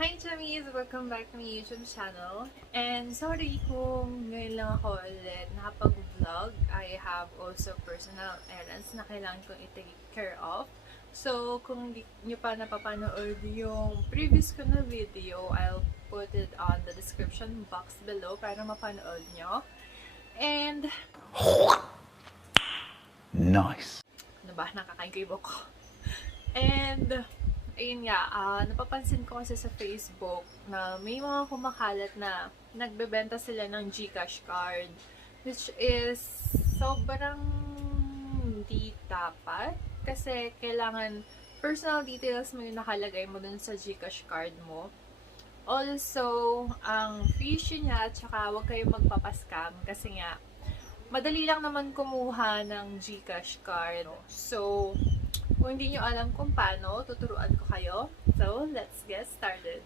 Hi Chummies! Welcome back to my YouTube channel. And sorry kung ngayon lang ako ulit nakapag-vlog. I have also personal errands na kailangan kong i-take care of. So, kung hindi nyo pa napapanood yung previous ko na video, I'll put it on the description box below para mapanood nyo. And, nice! ano ba? Nakakain ko yung buhok ko. And, ayun nga, napapansin ko kasi sa Facebook na may mga kumakalat na nagbebenta sila ng Gcash card, which is sobrang hindi dapat kasi kailangan personal details mo yung nakalagay mo dun sa Gcash card mo. Also, ang fish niya, tsaka huwag kayong magpapascam kasi nga madali lang naman kumuha ng Gcash card. So, kung hindi nyo alam kung paano, tuturuan ko kayo. So, let's get started.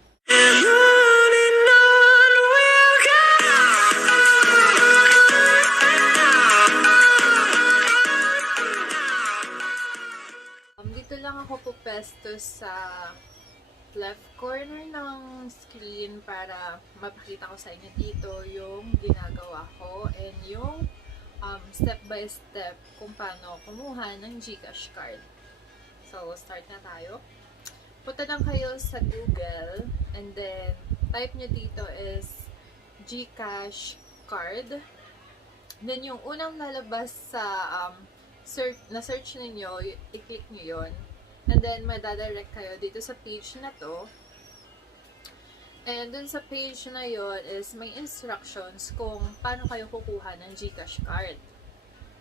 Dito lang ako pupesto sa left corner ng screen para mapakita ko sa inyo dito yung ginagawa ko and yung step by step kung paano kumuha ng Gcash card. So, start na tayo. Punta lang kayo sa Google and then type nyo dito is Gcash card. Then yung unang lalabas sa search ninyo, i-click nyo yon. And then madadirect kayo dito sa page na to. And dun sa page na yon is may instructions kung paano kayo kukuha ng Gcash card.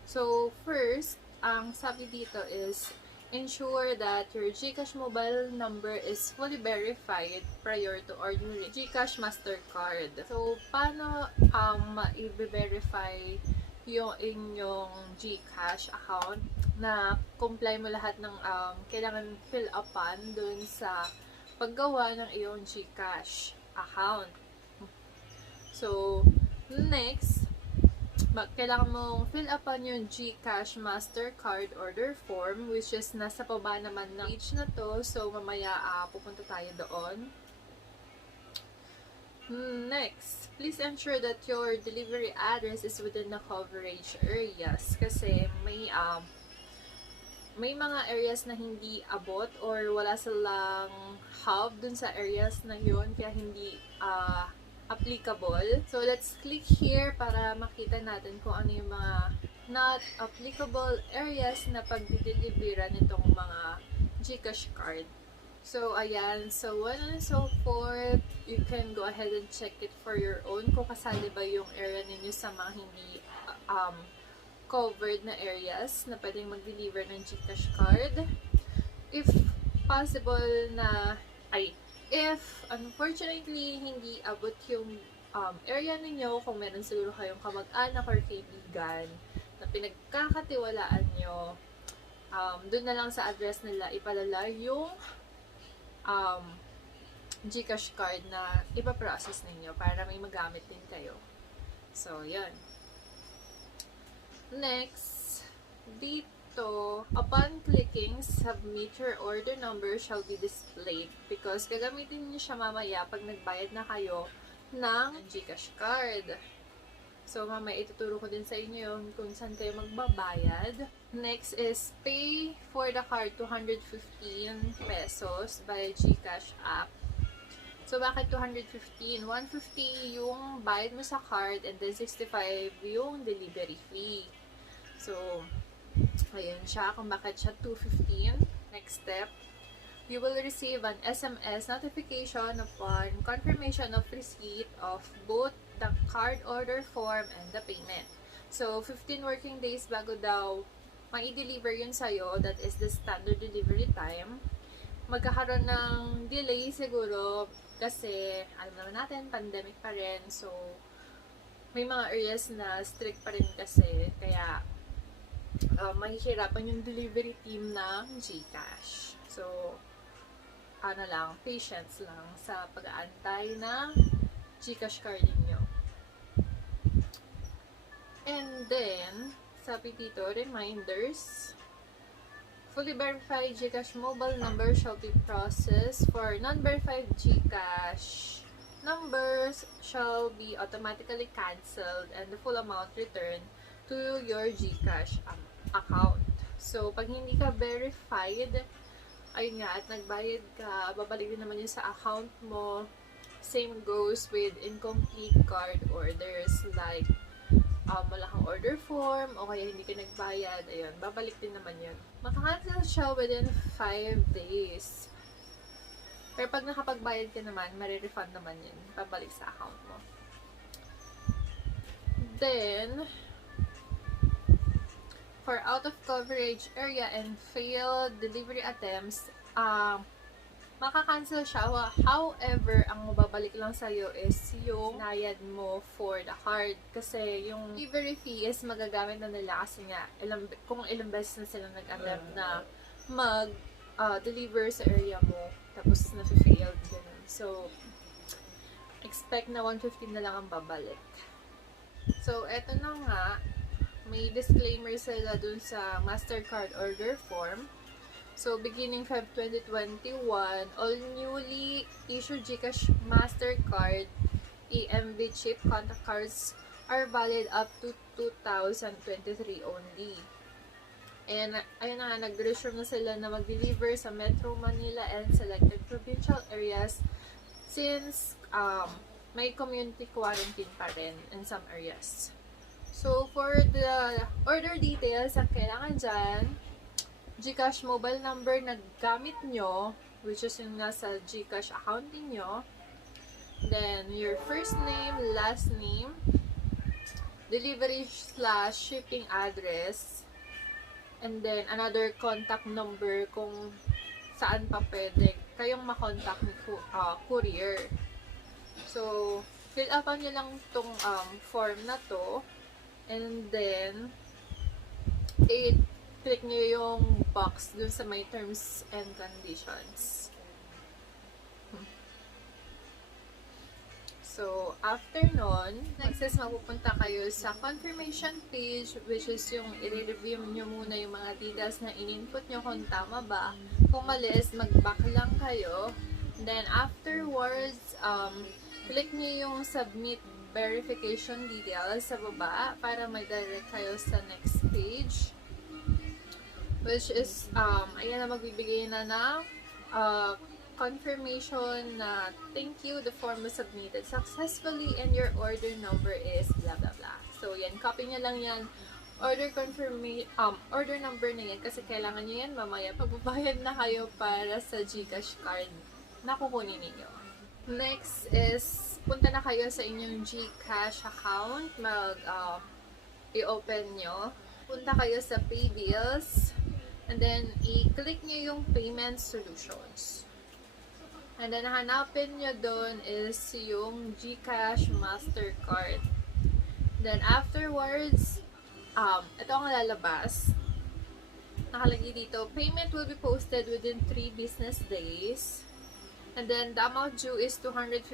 So, first, ang sabi dito is ensure that your Gcash mobile number is fully verified prior to ordering Gcash Mastercard. So, paano i-verify yung inyong Gcash account na comply mo lahat ng kailangan fill upan dun sa paggawa ng iyong Gcash account. So, next, kailangan mong fill upan yung Gcash Mastercard order form, which is nasa baba naman ng page na to. So, mamaya pupunta tayo doon. Next, please ensure that your delivery address is within the coverage areas. Kasi may mga areas na hindi abot or wala silang hub dun sa areas na yun, kaya hindi applicable. So, let's click here para makita natin kung ano yung mga not applicable areas na pagdideliveran nitong mga Gcash card. So, ayan. So, and so forth. You can go ahead and check it for your own kung kasali ba yung area ninyo sa mga hindi covered na areas na pwedeng mag-deliver ng Gcash card. If possible na, if unfortunately hindi abot yung area ninyo, kung meron siguro kayong kamag-anak or kaibigan na pinagkakatiwalaan nyo, doon na lang sa address nila ipadala yung Gcash card na ipaprocess ninyo para may magamit din kayo. So, yun. Next, dito, upon clicking, submit your order number shall be displayed because gagamitin niyo siya mamaya pag nagbayad na kayo ng Gcash card. So, mamaya ituturo ko din sa inyo yung kung saan kayo magbabayad. Next is pay for the card 215 pesos via Gcash app. So, bakit 215? 150 yung bayad mo sa card and then 65 yung delivery fee. So, ayun siya kung bakit siya 215. Next step, you will receive an SMS notification upon confirmation of receipt of both the card order form and the payment. So, 15 working days bago daw mai-deliver yun sa'yo, that is the standard delivery time. Magkakaroon ng delay siguro kasi, alam naman natin, pandemic pa rin. So, may mga areas na strict pa rin kasi, kaya mahihirapan yung delivery team ng Gcash. So, patience lang sa pag-aantay ng Gcash card niyo. And then, sabi dito, reminders Fully verified Gcash mobile number shall be processed. For non-verified Gcash numbers shall be automatically cancelled and the full amount returned to your Gcash account. So, pag hindi ka verified, ayun nga, at nagbayad ka, babalik din naman yun sa account mo. Same goes with incomplete card orders, like wala kang order form o kaya hindi ka nagbayad, ayun, babalik din naman yun. Makakancel siya within 5 days. Pero pag nakapagbayad ka naman, marirefund naman yun, babalik sa account mo. Then, for out of coverage area and failed delivery attempts, makakancel siya. However, ang mababalik lang sa'yo is yung nayad mo for the card. Kasi yung delivery fee is magagamit na nila kasi nga, kung ilang beses na sila nag-attempt na mag-deliver sa area mo, tapos na-failed, ganun. So, expect na 150 na lang ang babalik. So, eto na nga, may disclaimer sila dun sa Mastercard order form. So, beginning Feb 2021, all newly issued Gcash Mastercard EMV chip contact cards are valid up to 2023 only. And, ayun na nga, nag-resume na sila na mag-deliver sa Metro Manila and selected provincial areas since may community quarantine pa rin in some areas. So, for the order details, ang kailangan dyan, Gcash mobile number na gamit nyo, which is yung nasa Gcash account niyo. Then, your first name, last name, delivery/shipping address, and then another contact number kung saan pa pwede kayong makontak ni courier. So, fill upan nyo lang tong form na to. And then, click nyo yung box dun sa may terms and conditions. So, after nun, next is mapupunta kayo sa confirmation page, which is yung i-review nyo muna yung mga details na in-input nyo kung tama ba. Kung mali is mag-back lang kayo. Then, afterwards, click nyo yung submit verification details sa baba para mag-direct kayo sa next page, which is ayan na, magbibigay na ng confirmation na thank you, the form was submitted successfully and your order number is blah blah blah. So yan, copy nyo lang yan, order number na yan kasi kailangan nyo yan mamaya pagbabayad na kayo para sa Gcash card na kukunin ninyo. Next is punta na kayo sa inyong Gcash account, i-open nyo. Punta kayo sa Pay Bills, and then i-click nyo yung Payment Solutions. And then hanapin nyo doon is yung Gcash Mastercard. Then afterwards, ito ang lalabas. Nakalagay dito, payment will be posted within 3 business days. And then, the amount due is 215,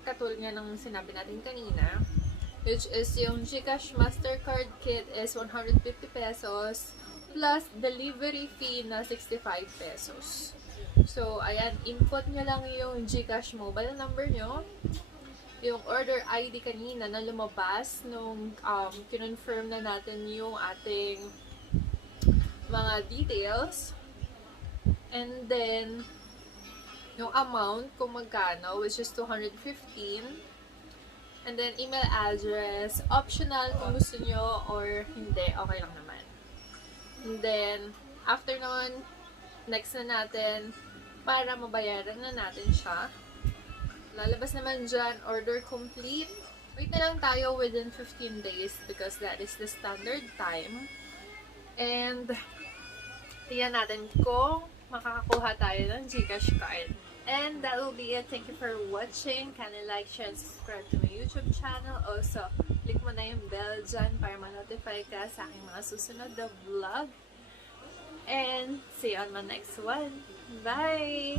katulad nga ng sinabi natin kanina, which is yung Gcash Mastercard kit is 150 pesos plus delivery fee na 65 pesos. So, ayan, input nyo lang yung Gcash mobile number nyo, yung order ID kanina na lumabas nung kinonfirm na natin yung ating mga details, and then yung amount kung magkano, which is 215, and then email address, optional kung gusto nyo or hindi, okay lang naman. And then, after nun, next na natin, para mabayaran na natin siya. Lalabas naman dyan, order complete. Wait na lang tayo within 15 days because that is the standard time. And, tingnan natin kung makakakuha tayo ng Gcash card. And that will be it. Thank you for watching. Kindly like, share, and subscribe to my YouTube channel. Also, click mo na yung bell dyan para ma-notify ka sa aking mga susunod na vlog. And see you on my next one. Bye!